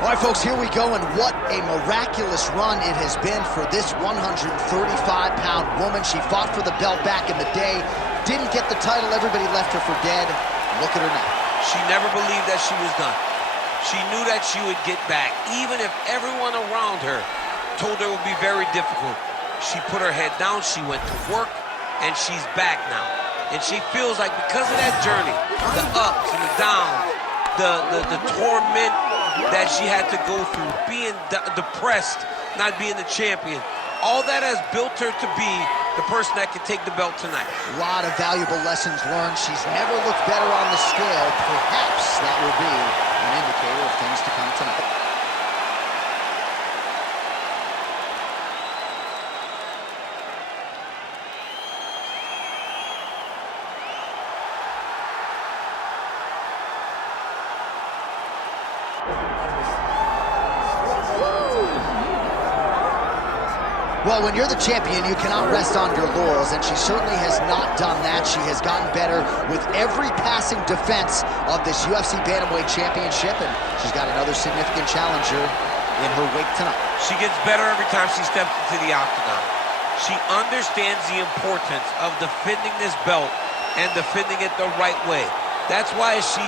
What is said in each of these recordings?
All right, folks, here we go, and what a miraculous run it has been for this 135-pound woman. She fought for the belt back in the day, didn't get the title, everybody left her for dead. Look at her now. She never believed that she was done. She knew that she would get back, even if everyone around her told her it would be very difficult. She put her head down, she went to work, and she's back now. And she feels like because of that journey, the ups and the downs, the torment that she had to go through, being depressed, not being the champion, all that has built her to be the person that can take the belt tonight. A lot of valuable lessons learned. She's never looked better on the scale. Perhaps that will be an indicator of things to come tonight. Well, when you're the champion, you cannot rest on your laurels, and she certainly has not done that. She has gotten better with every passing defense of this UFC Bantamweight Championship, and she's got another significant challenger in her wake tonight. She gets better every time she steps into the octagon. She understands the importance of defending this belt and defending it the right way. That's why she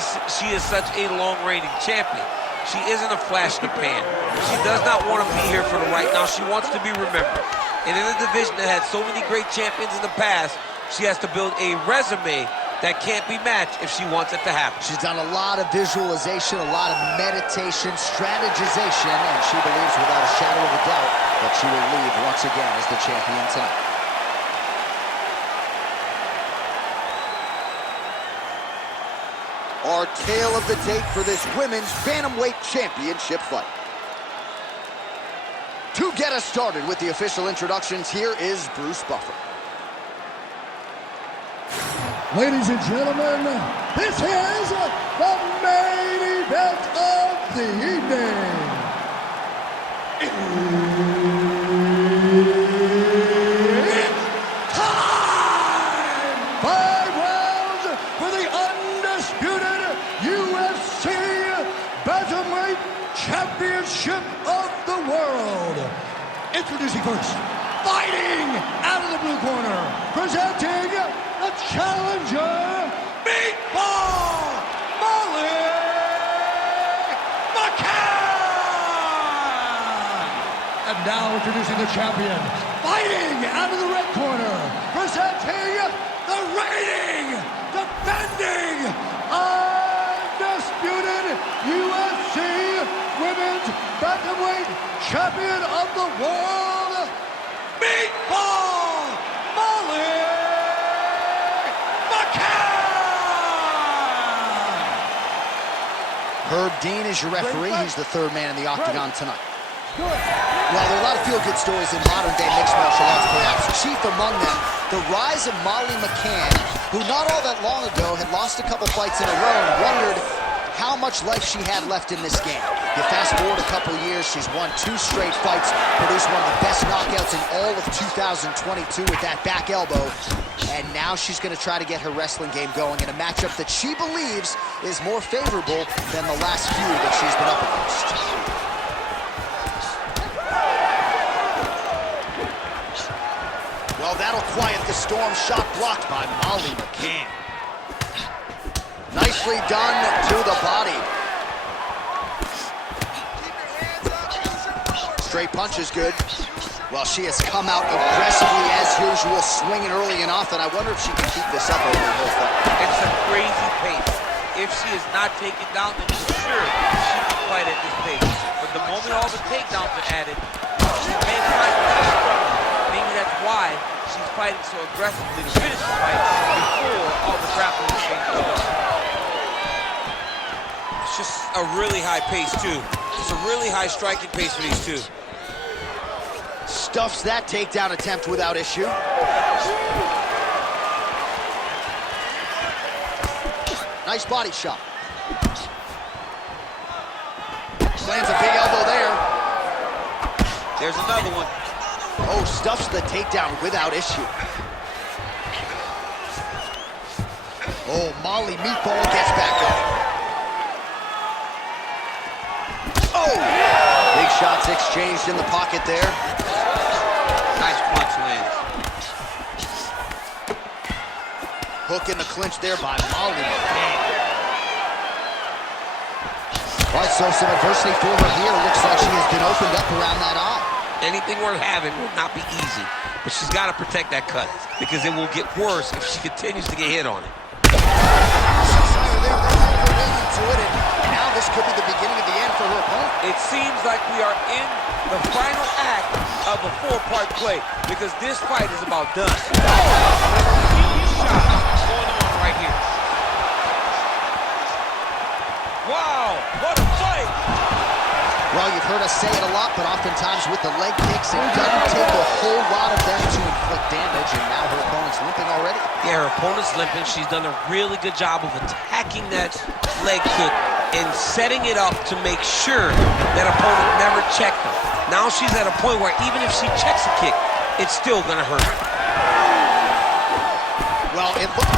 is such a long-reigning champion. She isn't a flash in the pan. She does not want to be here for the right now. She wants to be remembered. And in a division that had so many great champions in the past, she has to build a resume that can't be matched if she wants it to happen. She's done a lot of visualization, a lot of meditation, strategization, and she believes without a shadow of a doubt that she will leave once again as the champion tonight. Our tale of the tape for this women's Bantamweight Championship fight. To get us started with the official introductions, here is Bruce Buffer. Ladies and gentlemen, this is the main event of the evening. It's time! 5 rounds for the undisputed UFC Bantamweight Championship of the world. Introducing first, fighting out of the blue corner, presenting the challenger, Meatball Molly Mcc. And now introducing the champion, fighting out of the red corner, presenting the reigning, defending, undisputed UFC Women's Bantamweight Champion of the World, Meatball Molly Mcc. Herb Dean is your referee. He's the third man in the octagon tonight. Well, there are a lot of feel-good stories in modern-day mixed martial arts, perhaps chief among them, the rise of Molly McCann, who not all that long ago had lost a couple fights in a row and wondered how much life she had left in this game. You fast forward a couple years, she's won 2 straight fights, produced one of the best knockouts in all of 2022 with that back elbow, and now she's going to try to get her wrestling game going in a matchup that she believes is more favorable than the last few that she's been up against. Well, that'll quiet the storm. Shot blocked by Molly McCann. Nicely done to the body. Straight punch is good. Well, she has come out aggressively as usual, swinging early and often. I wonder if she can keep this up over the whole fight. It's a crazy pace. If she is not taken down, then for sure she can fight at this pace. But the moment all the takedowns are added, she may fight with that struggle. Maybe that's why she's fighting so aggressively to finish the fight before all the grappling changes start. It's just a really high pace, too. It's a really high striking pace for these two. Stuffs that takedown attempt without issue. Nice body shot. Lands a big elbow there. There's another one. Oh, stuffs the takedown without issue. Oh, Molly Meatball gets back up. Oh! Big shots exchanged in the pocket there. Nice punch lands. Hook in the clinch there by Molly McC. All right, so some adversity for her here. Looks like she has been opened up around that eye. Anything worth having will not be easy, but she's got to protect that cut because it will get worse if she continues to get hit on it. Now this could be the beginning of the end for her opponent. It seems like we are in the final act of a four-part play because this fight is about done. Shot going on right here. Wow, what a fight! Well, you've heard us say it a lot, but oftentimes with the leg kicks, it doesn't take a whole lot of them to inflict damage, and now her opponent's limping already. Yeah, her opponent's limping. She's done a really good job of attacking that leg kick and setting it up to make sure that opponent never checked her. Now she's at a point where even if she checks a kick, it's still gonna hurt her. Well, it looks...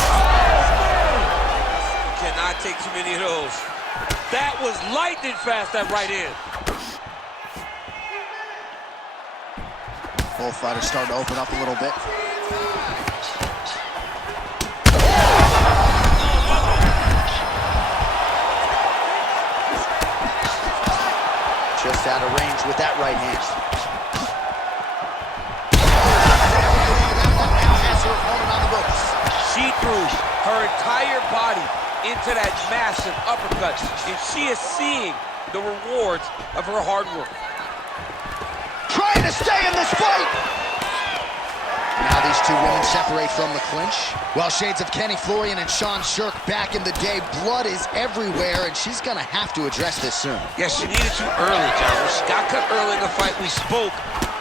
Cannot take too many of those. That was lightning fast, that right hand. Both fighters starting to open up a little bit. Just out of range with that right hand. Has her opponent on the ropes. She threw her entire body into that massive uppercut, and she is seeing the rewards of her hard work. Trying to stay in this fight! Now these two women separate from the clinch. Well, shades of Kenny Florian and Sean Shirk back in the day. Blood is everywhere, and she's gonna have to address this soon. Yeah, she needed to early, John. When she got cut early in the fight, we spoke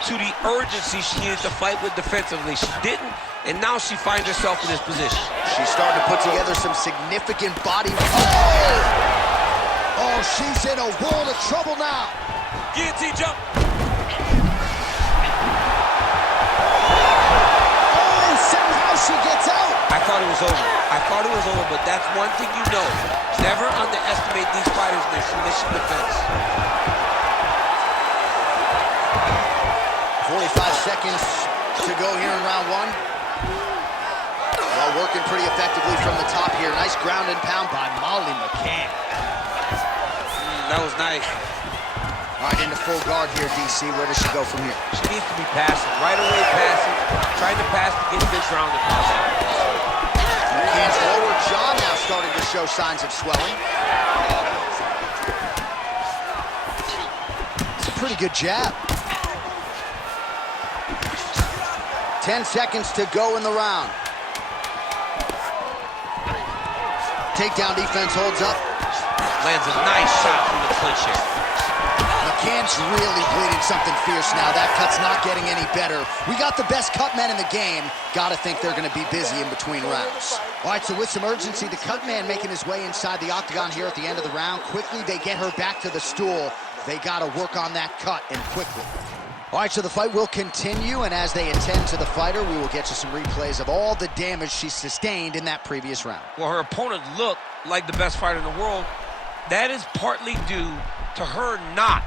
to the urgency she needed to fight with defensively. She didn't, and now she finds herself in this position. She's starting to put together some significant body... Oh, she's in a world of trouble now. Guillotine jump. She gets out. I thought it was over. But that's one thing you know. Never underestimate these fighters in their submission defense. 45 seconds to go here in round one. Well, working pretty effectively from the top here. Nice ground and pound by Molly McC. That was nice. All right, into full guard here, DC. Where does she go from here? She needs to be passing. Right away passing. Trying to pass to get good ground and pound. McCann's lower jaw now starting to show signs of swelling. It's a pretty good jab. 10 seconds to go in the round. Takedown defense holds up. Lands a nice shot from the clinch here. McCann's really bleeding something fierce now. That cut's not getting any better. We got the best cut men in the game. Gotta think they're gonna be busy in between rounds. All right, so with some urgency, the cut man making his way inside the octagon here at the end of the round. Quickly, they get her back to the stool. They gotta work on that cut, and quickly. All right, so the fight will continue, and as they attend to the fighter, we will get you some replays of all the damage she sustained in that previous round. Well, her opponent looked like the best fighter in the world. That is partly due to her not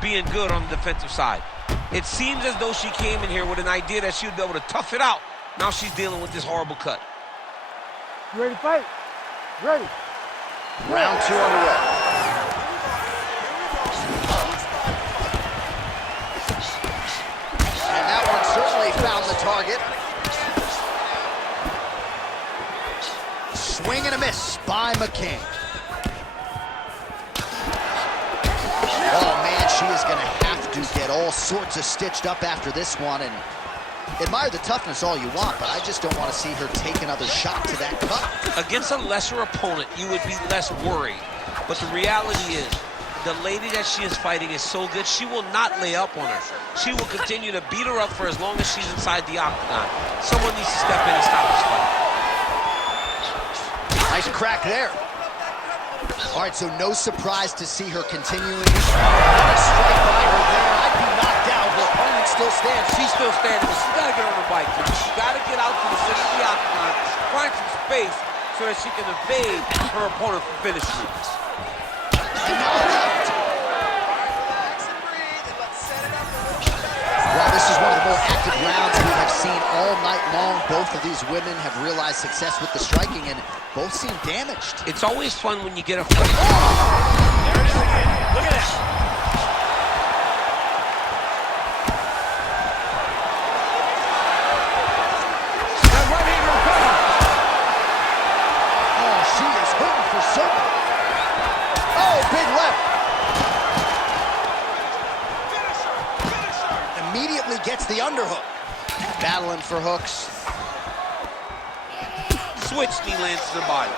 being good on the defensive side. It seems as though she came in here with an idea that she would be able to tough it out. Now she's dealing with this horrible cut. You ready to fight? Ready. Round two on the way. And that one certainly found the target. Swing and a miss by McC. Oh, man, she is going to have to get all sorts of stitched up after this one. And admire the toughness all you want, but I just don't want to see her take another shot to that cut. Against a lesser opponent, you would be less worried. But the reality is, the lady that she is fighting is so good, she will not lay up on her. She will continue to beat her up for as long as she's inside the octagon. Someone needs to step in and stop this fight. Nice crack there. All right, so no surprise to see her continuing. Nice strike by her there. I'd be knocked out. Her opponent still stands. She's still standing, but she's got to get on her bike. She's got to get out to the center of the octagon, find some space so so that she can evade her opponent from finishing it. And now left. Well, this is one of the more active rounds we have seen all night long. Both of these women have realized success with the striking, and both seem damaged. It's always fun when you get a fight. There it is again. Look at that. Oh, she is hurting for certain. Oh, big left. Immediately gets the underhook. Battling for hooks. Switch knee lands to the body.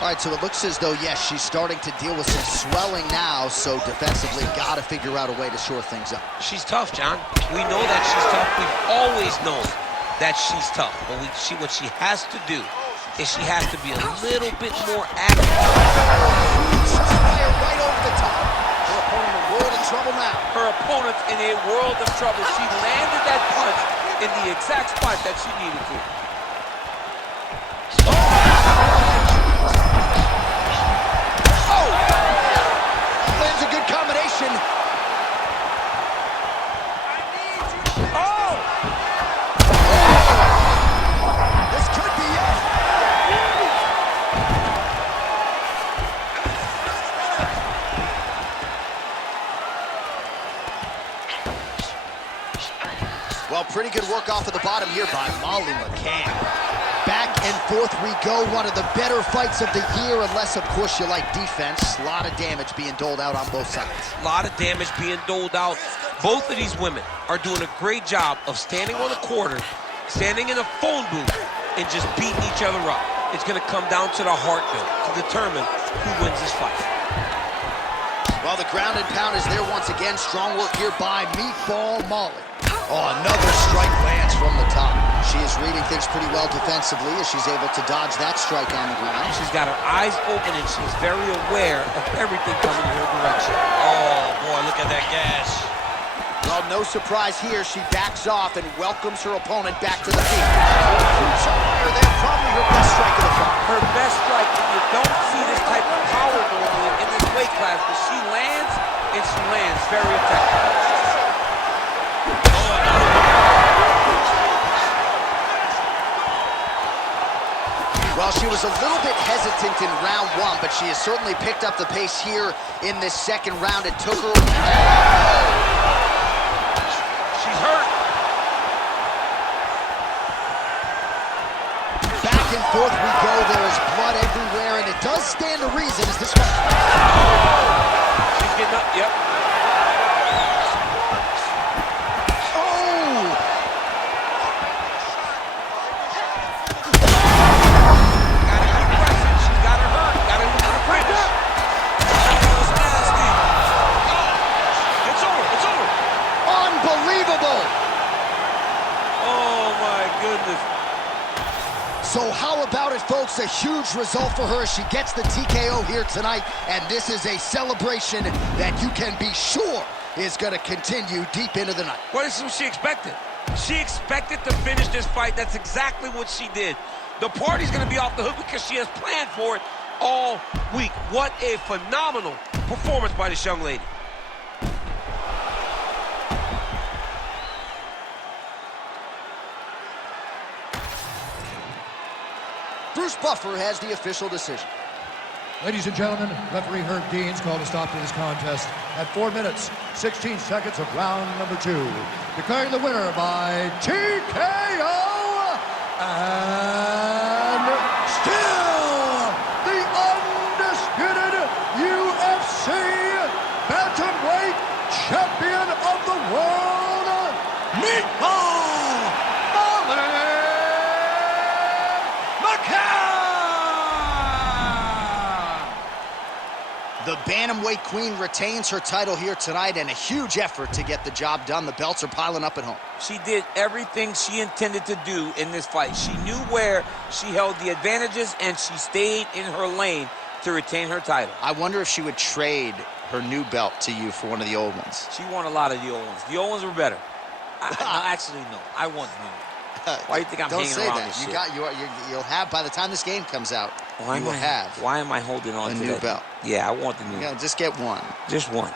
All right, so it looks as though, yes, she's starting to deal with some swelling now, so defensively got to figure out a way to shore things up. She's tough, John. We know that she's tough. We've always known that she's tough. But what she has to do is she has to be a little bit more active. Fire right over the top. Her opponent in a world of trouble now. Her opponent's in a world of trouble. She landed that punch in the exact spot that she needed to. Lands a good combination. Oh! This could be it. Well, pretty good work off of the bottom here by Molly McC. Back and forth we go. One of the better fights of the year, unless, of course, you like defense. A lot of damage being doled out on both sides. A lot of damage being doled out. Both of these women are doing a great job of standing on the corner, standing in a phone booth, and just beating each other up. It's going to come down to the heart, though, to determine who wins this fight. Well, the ground and pound is there once again. Strong work here by Meatball Molly. Oh, another strike lands from the top. She is reading things pretty well defensively as she's able to dodge that strike on the ground. She's got her eyes open and she's very aware of everything coming in her direction. Oh, boy, look at that gash. Well, no surprise here. She backs off and welcomes her opponent back to the feet. Shoots up higher there, probably her best strike of the fight. Her best strike, and you don't see this type of power normally in this weight class, but she lands, and she lands very effectively. Well, she was a little bit hesitant in round one, but she has certainly picked up the pace here in this second round. It took her... She's hurt. Back and forth we go. There is blood everywhere, and it does stand to reason as this one... She's getting up, yep. So how about it, folks? A huge result for her. She gets the TKO here tonight, and this is a celebration that you can be sure is going to continue deep into the night. Well, this is what she expected. She expected to finish this fight. That's exactly what she did. The party's going to be off the hook because she has planned for it all week. What a phenomenal performance by this young lady. Bruce Buffer has the official decision. Ladies and gentlemen, referee Herb Dean's called a stop to this contest at 4 minutes, 16 seconds of round number 2. Declaring the winner by TKO, and still the undisputed UFC Bantamweight champion of the world, Meatball Molly Mcc. The Bantamweight Queen retains her title here tonight, and a huge effort to get the job done. The belts are piling up at home. She did everything she intended to do in this fight. She knew where she held the advantages, and she stayed in her lane to retain her title. I wonder if she would trade her new belt to you for one of the old ones. She won a lot of the old ones. The old ones were better. Actually, no. I want the new one. Why do you think I'm Don't hanging say around that. this You shit? got you'll have by the time this game comes out. Why you will have Why am I holding on a to new that? belt. Yeah, I want the new. Just get one. Just one.